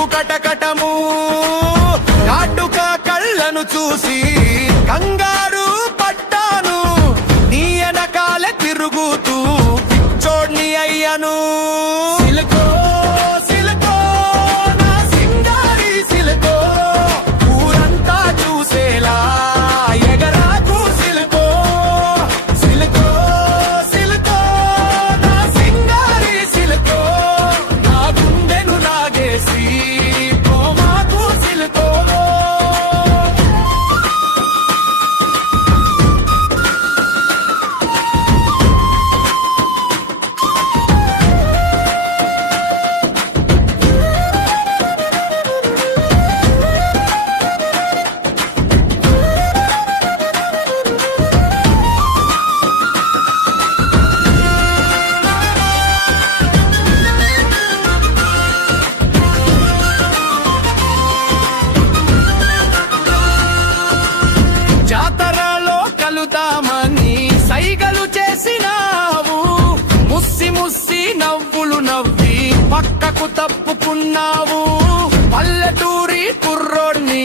ముక్కు కటకటము కాటుక కళ్ళను చూసి కంగారు పట్టాను నీ వెనకాల తిరుగుతూ చోడ్ని అయ్యాను సిలుకో సిలుకో నా సింగారి సిలుకో ఊరంతా చూసేలా ఎగరాకు సిలుకో సిలుకో సిలుకో నా సింగారి సిలుకో నా గుండెను లాగేసి పోమాకు సిలుకో జాతరలో కలుద్దామని సైగలు చేసినావు ముస్సి ముస్సి నవ్వులు నవ్వి పక్కకు తప్పుకున్నావు పల్లెటూరి కుర్రోడ్ని